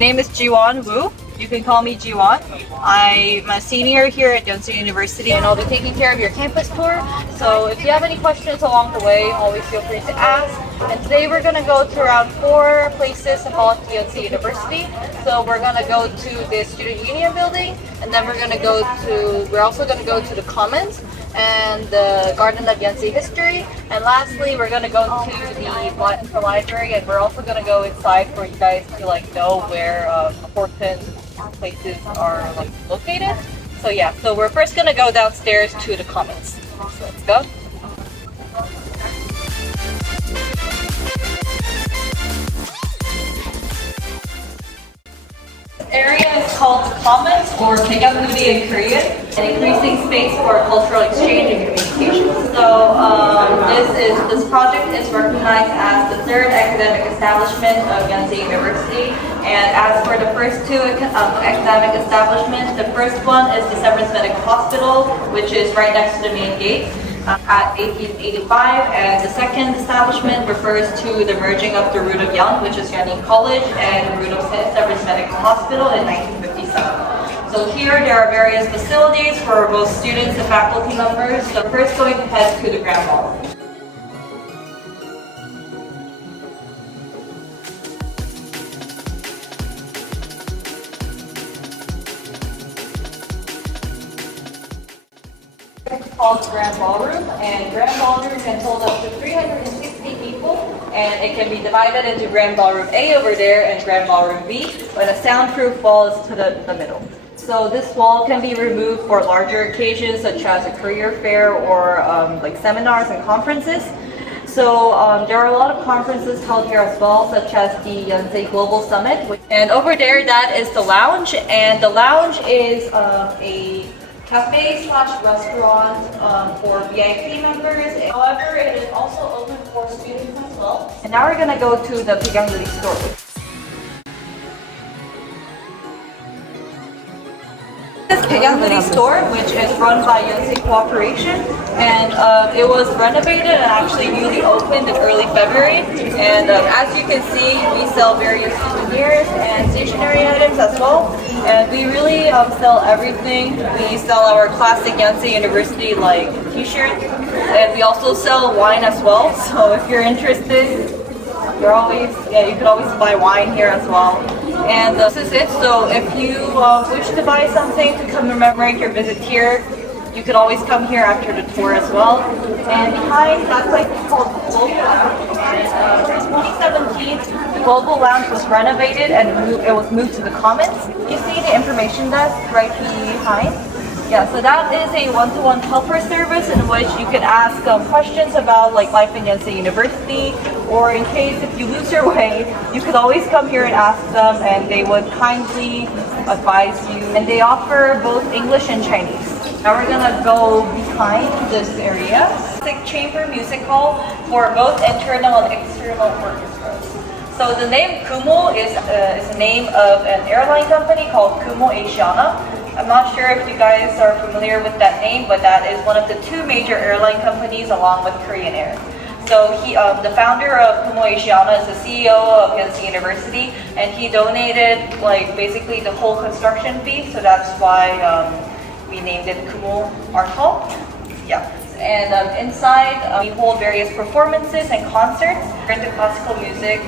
Name is Jiwon Woo. You can call me Jiwon. I'm a senior here at Yonsei University and I'll be taking care of your campus tour. So if you have any questions along the way, always feel free to ask. And today we're going to go to around 4 places about Yonsei University. So we're going to go to the Student Union building and then we're also going to go to the Commons and the Garden of Yonsei History. And lastly, we're going to go to the library and we're also going to go inside for you guys to know where important places are located. So yeah, so we're first going to go downstairs to the Commons. So let's go. Area is called the Commons, or Peganuri in Korean, an increasing space for cultural exchange and communication. So this project is recognized as the 3rd academic establishment of Yonsei University. And as for the first 2 academic establishments, the first one is the Severance Medical Hospital, which is right next to the main gate. At 1885, and the second establishment refers to the merging of the root of Yan, which is Yanin College, and the root of Severance Medical Hospital in 1957. So here there are various facilities for both students and faculty members. So we're first going to head to the Grand Ballroom. Called Grand Ballroom, and Grand Ballroom can hold up to 360 people, and it can be divided into Grand Ballroom A over there and Grand Ballroom B, when a soundproof wall is to the middle. So this wall can be removed for larger occasions such as a career fair or seminars and conferences. So there are a lot of conferences held here as well, such as the Yonsei Global Summit. And over there, that is the lounge, and the lounge is a cafe/restaurant for VIP members. However, it is also open for students as well. And now we're gonna go to the Peganuri store. This Peganuri store, which is run by Yonsei Cooperation, and it was renovated and actually newly opened in early February. And as you can see, we sell various souvenirs and stationery items as well. And we really sell everything. We sell our classic Yonsei University t-shirts, and we also sell wine as well. So if you're interested, you can always buy wine here as well. And this is it. So if you wish to buy something to commemorate your visit here, you could always come here after the tour as well. And behind that place is called the Global Lounge. And in 2017, the Global Lounge was renovated and it was moved to the Commons. You see the information desk right behind? Yeah, so that is a one-to-one helper service in which you could ask questions about life in Yonsei University, or in case if you lose your way, you could always come here and ask them and they would kindly advise you. And they offer both English and Chinese. Now we're gonna go behind this area. Music chamber music hall for both internal and external orchestras. So the name Kumo is the name of an airline company called Kumo Asiana. I'm not sure if you guys are familiar with that name, but that is one of the 2 major airline companies along with Korean Air. So the founder of Kumo Asiana is the CEO of Yonsei University, and he donated basically the whole construction fee. So that's why we named it Kumo Art Hall. Yeah. And inside we hold various performances and concerts. If you're into classical music,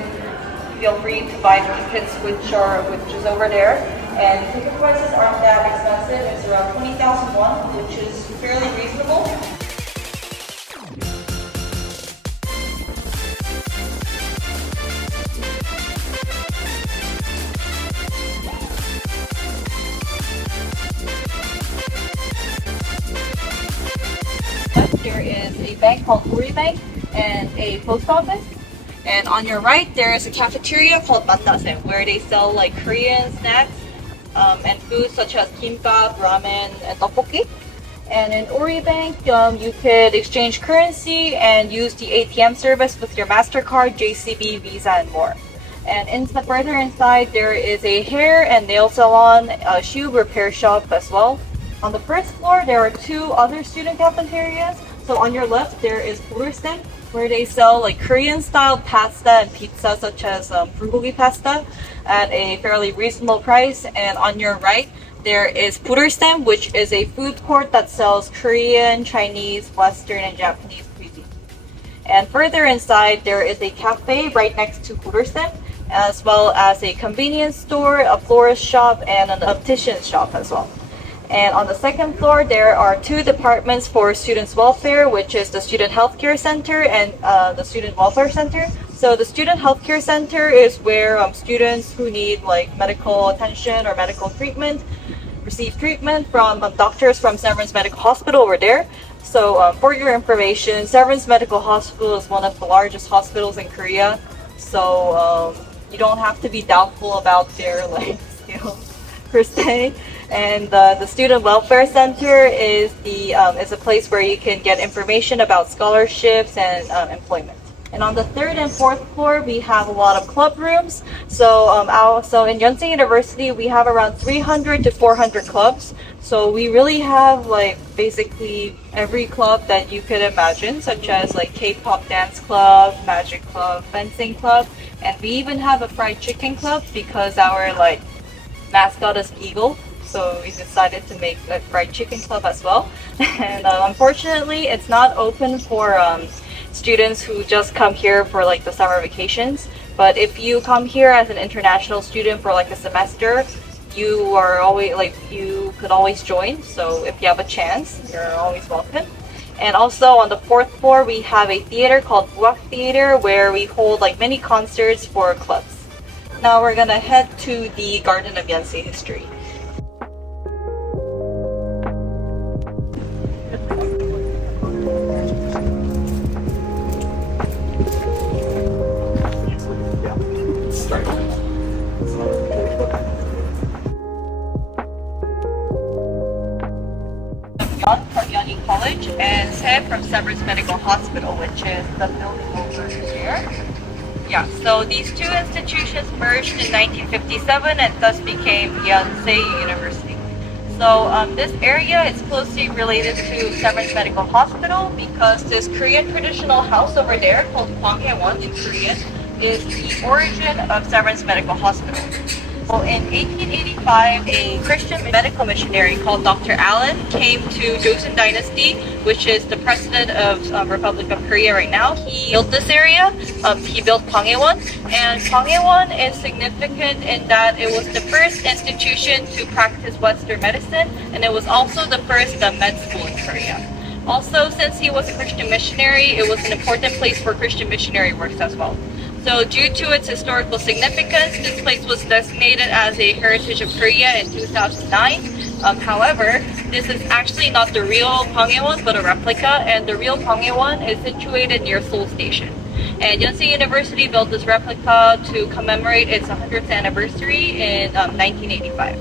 feel free to buy tickets, which is over there. And ticket prices aren't that expensive. It's around 20,000 won, which is fairly reasonable. There is a bank called Uri Bank and a post office. And on your right, there is a cafeteria called Mandase, where they sell Korean snacks and foods such as kimbap, ramen, and tteokbokki. And in Uri Bank, you could exchange currency and use the ATM service with your MasterCard, JCB, Visa, and more. And further inside, there is a hair and nail salon, a shoe repair shop as well. On the first floor, there are 2 other student cafeterias. So on your left, there is Horsnake, where they sell like Korean style pasta and pizza such as bulgogi pasta at a fairly reasonable price. And on your right there is Buddhistam, which is a food court that sells Korean, Chinese, Western, and Japanese cuisine. And further inside there is a cafe right next to Buddhistam, as well as a convenience store, a florist shop, and an optician shop as well. And on the second floor, there are two departments for students' welfare, which is the Student Healthcare Center and the Student Welfare Center. So the Student Healthcare Center is where students who need like medical attention or medical treatment receive treatment from doctors from Severance Medical Hospital over there. So for your information, Severance Medical Hospital is one of the largest hospitals in Korea. So you don't have to be doubtful about their like skills per se. And the Student Welfare Center is a place where you can get information about scholarships and employment. And on the third and fourth floor, we have a lot of club rooms. So in Yonsei University, we have around 300 to 400 clubs. So we really have like basically every club that you could imagine, such as like K-pop dance club, magic club, fencing club, and we even have a fried chicken club because our like mascot is eagle. So we decided to make a fried chicken club as well. And unfortunately, it's not open for students who just come here for like the summer vacations. But if you come here as an international student for like a semester, you could always join. So if you have a chance, you're always welcome. And also on the fourth floor, we have a theater called Buak Theater where we hold like mini concerts for clubs. Now we're gonna head to the Garden of Yonsei History. College and Seb from Severance Medical Hospital, which is the building over here. Yeah, so these two institutions merged in 1957 and thus became Yonsei University. So this area is closely related to Severance Medical Hospital because this Korean traditional house over there called Hwanghaewon in Korean is the origin of Severance Medical Hospital. Well, in 1885, a Christian medical missionary called Dr. Allen came to Joseon Dynasty, which is the president of Republic of Korea right now. He built this area. He built Hwanghaewon, and Hwanghaewon is significant in that it was the first institution to practice Western medicine, and it was also the first med school in Korea. Also, since he was a Christian missionary, it was an important place for Christian missionary works as well. So due to its historical significance, this place was designated as a Heritage of Korea in 2009. However, this is actually not the real Hwanghaewon, but a replica, and the real Hwanghaewon is situated near Seoul Station. And Yonsei University built this replica to commemorate its 100th anniversary in 1985.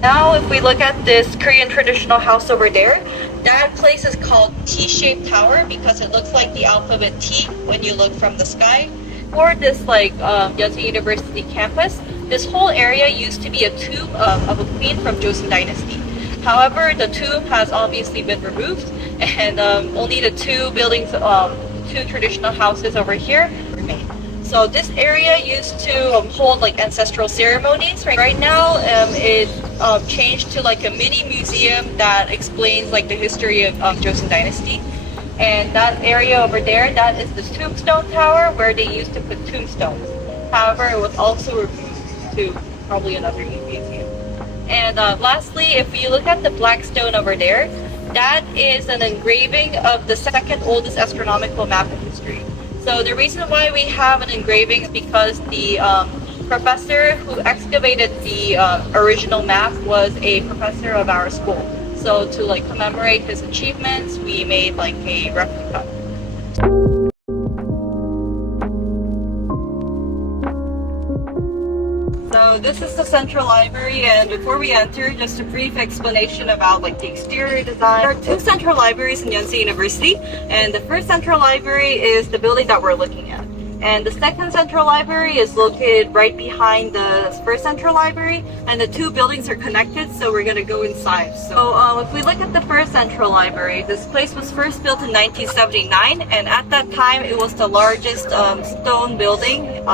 Now, if we look at this Korean traditional house over there, that place is called T-shaped tower because it looks like the alphabet T when you look from the sky. For this Yonsei University campus, this whole area used to be a tomb of a queen from Joseon Dynasty. However, the tomb has obviously been removed, and only the two buildings, two traditional houses over here remain. So this area used to hold like ancestral ceremonies. Right now, it changed to like a mini museum that explains like the history of Joseon Dynasty. And that area over there, that is the tombstone tower where they used to put tombstones. However, it was also removed to probably another museum. And lastly, if you look at the black stone over there, that is an engraving of the second oldest astronomical map in history. So the reason why we have an engraving is because the professor who excavated the original map was a professor of our school. So to like commemorate his achievements, we made like a replica. So this is the central library, and before we enter, just a brief explanation about like the exterior design. There are two central libraries in Yonsei University, and the first central library is the building that we're looking at. And the second central library is located right behind the first central library, and the two buildings are connected, so we're gonna go inside. So if we look at the first central library, this place was first built in 1979, and at that time it was the largest stone building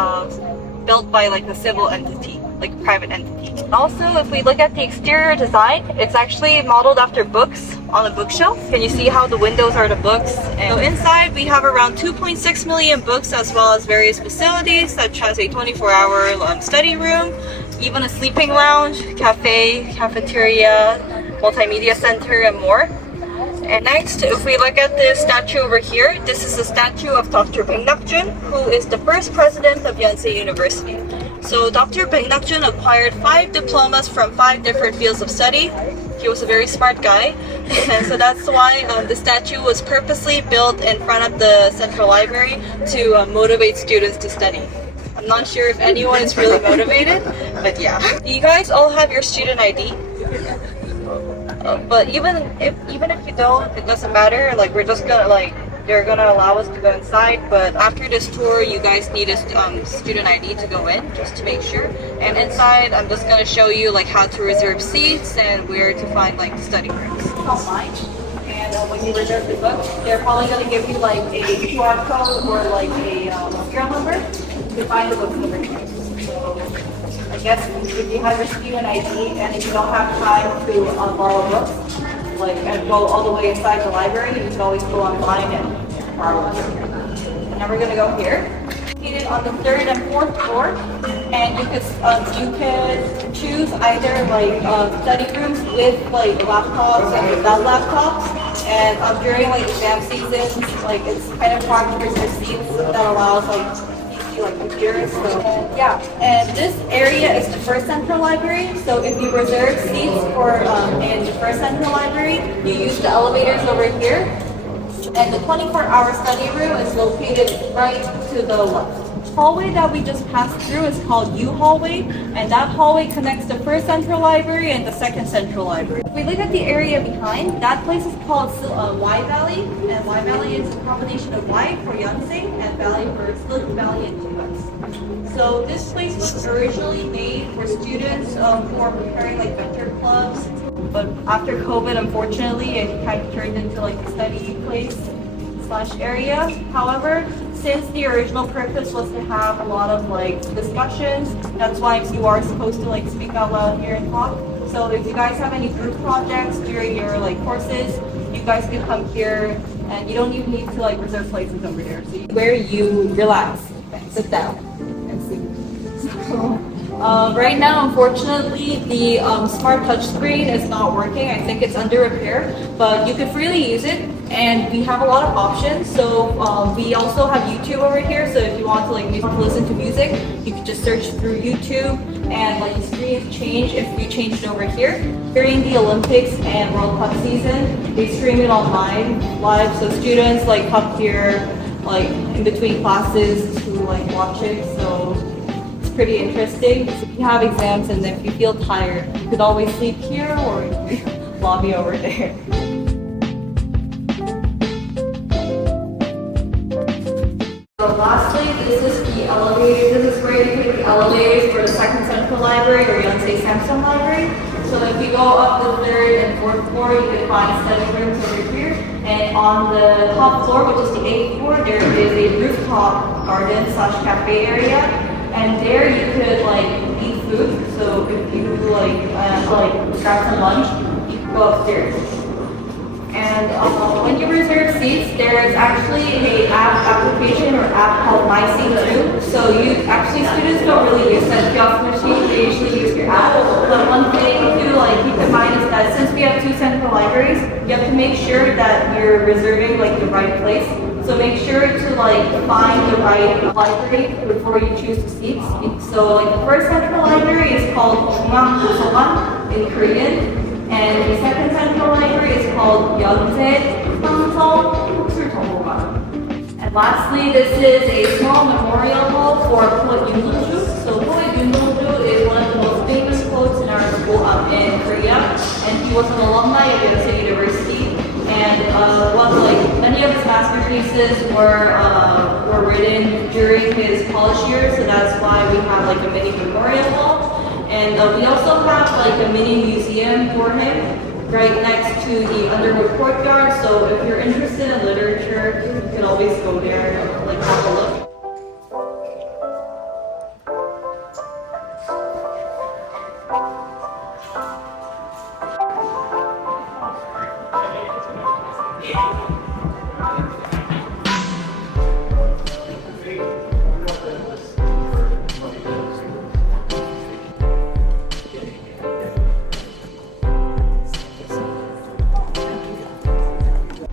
built by like a civil entity, like a private entity. Also, if we look at the exterior design, it's actually modeled after books on a bookshelf. Can you see how the windows are the books? And so inside we have around 2.6 million books, as well as various facilities such as a 24-hour study room, even a sleeping lounge, cafe, cafeteria, multimedia center, and more. And next, if we look at this statue over here, this is a statue of Dr. Baek Nak-jun, who is the first president of Yonsei University. So Dr. Baek Nak-jun acquired 5 diplomas from 5 different fields of study. He was a very smart guy, and so that's why the statue was purposely built in front of the central library to motivate students to study. I'm not sure if anyone is really motivated, but yeah. You guys all have your student ID. But even if you don't, it doesn't matter. Like, we're just gonna they're gonna allow us to go inside. But after this tour, you guys need a student ID to go in, just to make sure. And inside, I'm just gonna show you like how to reserve seats and where to find like the study rooms. Online, and when you reserve the book, they're probably gonna give you like a QR code or like a serial number to find the book over here. I guess if you have your student ID and if you don't have time to borrow books, and go all the way inside the library, you can always go online and borrow books. And now we're gonna go here. Located on the 3rd and 4th floor, and you could choose either like study rooms with like laptops and without laptops. And during like exam seasons, like it's kind of hard to reserve seats that allows like computers. So yeah, and this area is the first central library. So if you reserve seats for in the first central library, you use the elevators over here. And the 24-hour study room is located right to the left. The hallway that we just passed through is called U hallway, and that hallway connects the first central library and the second central library. If we look at the area behind, that place is called Y Valley, and Y Valley is a combination of Y for Yonsei and Valley for Silicon Valley and US. So this place was originally made for students who are preparing like venture clubs, but after COVID, unfortunately, it kind of turned into like a study place / area. However, since the original purpose was to have a lot of like discussions, that's why you are supposed to like speak out loud here and talk. So if you guys have any group projects during your like courses, you guys can come here, and you don't even need to like reserve places over here. So where you relax, sit down, and see. Right now, unfortunately, the smart touchscreen is not working. I think it's under repair, but you can freely use it, and we have a lot of options. So we also have YouTube over here. So if you want to listen to music, you can just search through YouTube, and like the screens change if we change it over here. During the Olympics and World Cup season, they stream it online live. So students like come here like in between classes to like watch it. So pretty interesting. So if you have exams and if you feel tired, you could always sleep here or in the lobby over there. So lastly, this is the elevator. This is where you take the elevators for the second central library or Yonsei Samsung library. So if you go up the 3rd and 4th floor, you can find study rooms over here. And on the top floor, which is the 8th floor, there is a rooftop garden / cafe area. And there you could like eat food. So if you grab some lunch, you can go upstairs. And when you reserve seats, there is actually a application or app called My Seat Too. So students don't really use that kiosk machine. They usually use your app. But one thing to keep in mind is that since we have 2 central libraries, you have to make sure that you're reserving the right place. So make sure to find the right library before you choose the seats. So the first central library is called Woo in Korean, and the second central library is called Yonsei University. And lastly, this is a small memorial hall for poet Yoon So poet Yoon is one of the most famous poets in our school in Korea, and he was an alumni of Yonsei University. And many of his masterpieces were written during his college years, so that's why we have like a mini memorial wall. And we also have like a mini museum for him right next to the Underwood Courtyard. So if you're interested in literature, you can always go there and like have a look.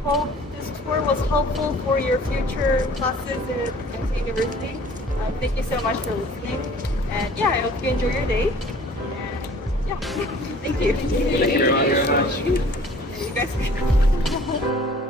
Hope this tour was helpful for your future classes at Yonsei University. Thank you so much for listening. And yeah, I hope you enjoy your day. And yeah, thank you. Thank you very much. You guys.